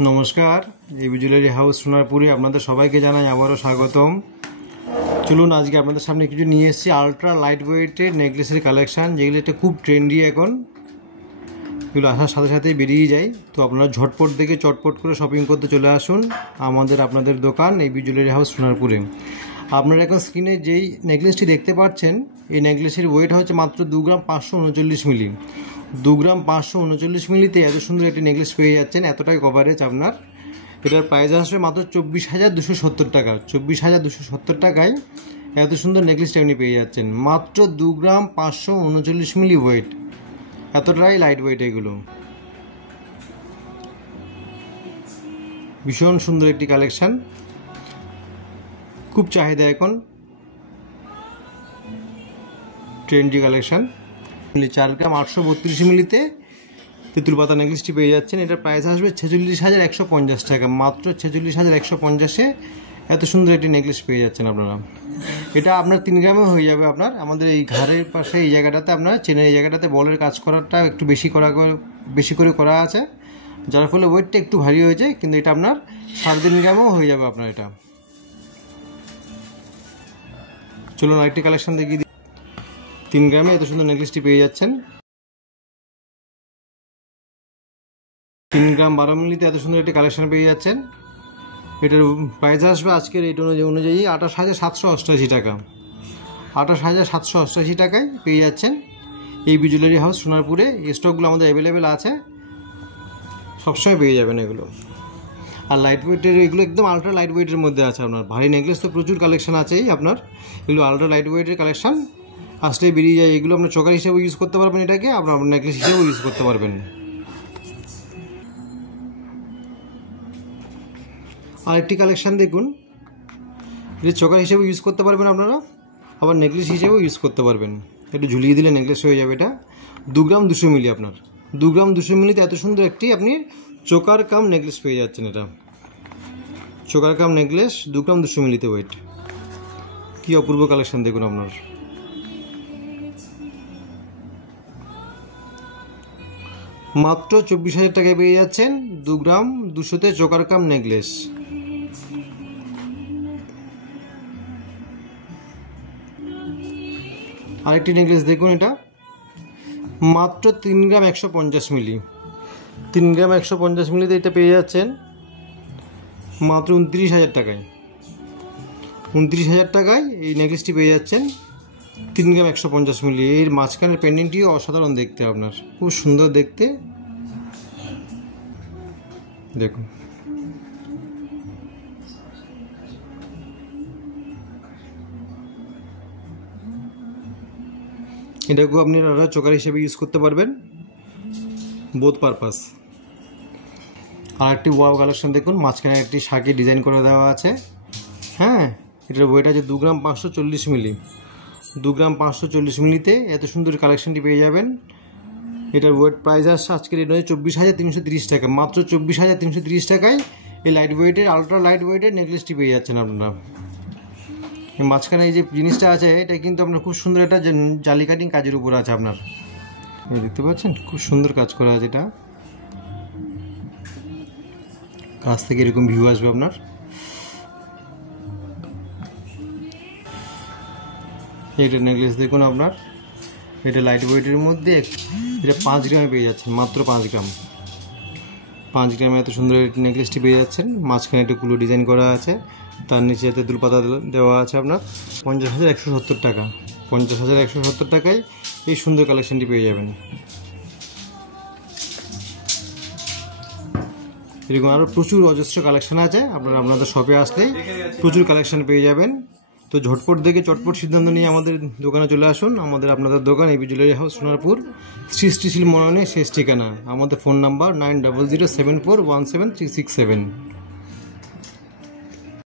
নমস্কার, AB jewellery house সোনারপুরে আপনাদের সবাইকে জানাই আবারও স্বাগতম। চলুন আজকে আপনাদের সামনে কিছু নিয়ে এসেছি আলট্রা লাইট ওয়েটের নেকলেসের কালেকশান, যেগুলো একটা খুব ট্রেন্ডি এখন। এগুলো আসার সাথে সাথেই বেরিয়ে যায়, তো আপনারা ঝটপট দেখে চটপট করে শপিং করতে চলে আসুন আপনাদের দোকান এবি জুয়েলারি হাউস সোনারপুরে। আপনারা এখন স্ক্রিনে যেই নেকলেসটি দেখতে পাচ্ছেন, এই নেকলেসের ওয়েট হচ্ছে মাত্র 2 গ্রাম 539 মিলি। 2 গ্রাম 539 মিলিতে এত সুন্দর একটি নেকলেস পেয়ে যাচ্ছেন, এতটাই কভারেজ আপনার। এটার প্রাইস আসবে মাত্র 24,270 টাকা। 24,270 টাকায় এত সুন্দর নেকলেসটা আপনি পেয়ে যাচ্ছেন, মাত্র 2 গ্রাম 539 মিলি ওয়েট, এতটাই লাইট ওয়েট। এগুলো ভীষণ সুন্দর একটি কালেকশান, খুব চাহিদা এখন, ট্রেন্ডি কালেকশান। 4 গ্রাম 832 মিলিতে তেঁতুল পাতা নেকলেসটি পেয়ে যাচ্ছেন। এটার প্রাইস আসবে 46,150 টাকা। মাত্র 46,150-এ এত সুন্দর একটি নেকলেস পেয়ে যাচ্ছেন আপনারা। এটা আপনার 3 গ্রামে হয়ে যাবে আপনার। আমাদের এই ঘরের পাশে এই জায়গাটাতে আপনার চেনের এই জায়গাটাতে বলের কাজ করাটা একটু বেশি করে করা আছে, যার ফলে ওয়েটটা একটু ভারী হয়েছে, কিন্তু এটা আপনার 3.5 গ্রামেও হয়ে যাবে আপনার এটা। চলুন আরেকটি কালেকশন দেখিয়ে দিই। 3 গ্রামে এত সুন্দর নেকলেসটি পেয়ে যাচ্ছেন। 3 গ্রাম 12 মিলিতে এত সুন্দর একটি কালেকশন পেয়ে যাচ্ছেন। এটার প্রাইস আসবে আজকের রেট অনুযায়ী 28,788 টাকা। 28,788 টাকায় পেয়ে যাচ্ছেন এবি জুয়েলারি হাউস সোনারপুরে। স্টকগুলো আমাদের অ্যাভেলেবেল আছে, সবসময় পেয়ে যাবেন এগুলো। আর লাইট ওয়েটের এগুলো একদম আলট্রা লাইট ওয়েটের মধ্যে আছে আপনার। ভারী নেকলেস তো প্রচুর কালেকশন আছেই আপনার, এগুলো আলট্রা লাইট ওয়েটের কালেকশন আসলে বেরিয়ে যায়। এগুলো আপনার চোকার হিসেবে ইউজ করতে পারবেন, এটাকে আপনার নেকলেস হিসেবেও ইউজ করতে পারবেন। আরেকটি কালেকশান দেখুন, এটা চোকার হিসেবে ইউজ করতে পারবেন আপনারা, আবার নেকলেস হিসেবেও ইউজ করতে পারবেন। একটু ঝুলিয়ে দিলে নেকলেস হয়ে যাবে। এটা 2 গ্রাম 200 মিলি আপনার। 2 গ্রাম 200 মিলিতে এত সুন্দর একটি আপনি চোকার কাম নেকলেস পেয়ে যাচ্ছেন। এটা চোকার কাম নেকলেস 2 গ্রাম 200 মিলিতে ওয়েট। কি অপূর্ব কালেকশান দেখুন আপনার। মাত্র 24,000 টাকায় পেয়ে যাচ্ছেন 2 গ্রাম 200-তে চোকার কাম নেকলেস। আরেকটি নেকলেস দেখুন, এটা মাত্র 3 গ্রাম 150 মিলি। 3 গ্রাম 150 মিলিতে এটা পেয়ে যাচ্ছেন মাত্র 29,000 টাকায়। 29,000 টাকায় এই নেকলেসটি পেয়ে যাচ্ছেন 3 গ্রাম 150 মিলি। এর মাঝখানের পেন্ডেন্টটিও অসাধারণ দেখতে, আপনার খুব সুন্দর দেখতে। দেখুন এটাকেও আপনারা চোকার হিসেবে ইউজ করতে পারবেন, বোথ পারপাস। আর একটি ওয়াও কালেকশন দেখুন, মাঝখানে একটি শাকে ডিজাইন করে দেওয়া আছে। হ্যাঁ, এটার ওয়েট আছে 2 গ্রাম 540 মিলি। 2 গ্রাম 540 মিলিতে এত সুন্দর কালেকশনটি পেয়ে যাবেন। এটার ওয়েট প্রাইস আসছে আজকের রেট হচ্ছে 24,330 টাকা। মাত্র 24,330 টাকায় এই লাইট ওয়েটের আলট্রা লাইট ওয়েটের নেকলেসটি পেয়ে যাচ্ছেন আপনারা। মাঝখানে এই যে জিনিসটা আছে, এটা কিন্তু আপনার খুব সুন্দর একটা জালি কাটিং কাজের উপর আছে আপনার। দেখতে পাচ্ছেন খুব সুন্দর কাজ করা আছে। এটা কাছ থেকে এরকম ভিউ আসবে আপনার। এটা নেকলেস দেখুন আপনার, এটা লাইট ওয়েটের মধ্যে এটা 5 গ্রামে পেয়ে যাচ্ছেন, মাত্র 5 গ্রাম। 5 গ্রামে এত সুন্দর নেকলেসটি পেয়ে যাচ্ছেন। মাঝখানে একটা কুলো ডিজাইন করা আছে, তার নিচে তেঁতুল পাতা দেওয়া আছে আপনার। 50,170 টাকা। 50,170 টাকায় এই সুন্দর কালেকশনটি পেয়ে যাবেন। এরকম আরও প্রচুর অজস্র কালেকশন আছে, আপনারা আপনাদের শপে আসলেই প্রচুর কালেকশন পেয়ে যাবেন। তো ঝটপট দেখে চটপট সিদ্ধান্ত নিয়ে আমাদের দোকানে চলে আসুন। আপনাদের দোকান এবি জুয়েলারি হাউস সোনারপুর, সৃষ্টিশীল মননে শেষ ঠিকানা। আমাদের ফোন নাম্বার 9007417367।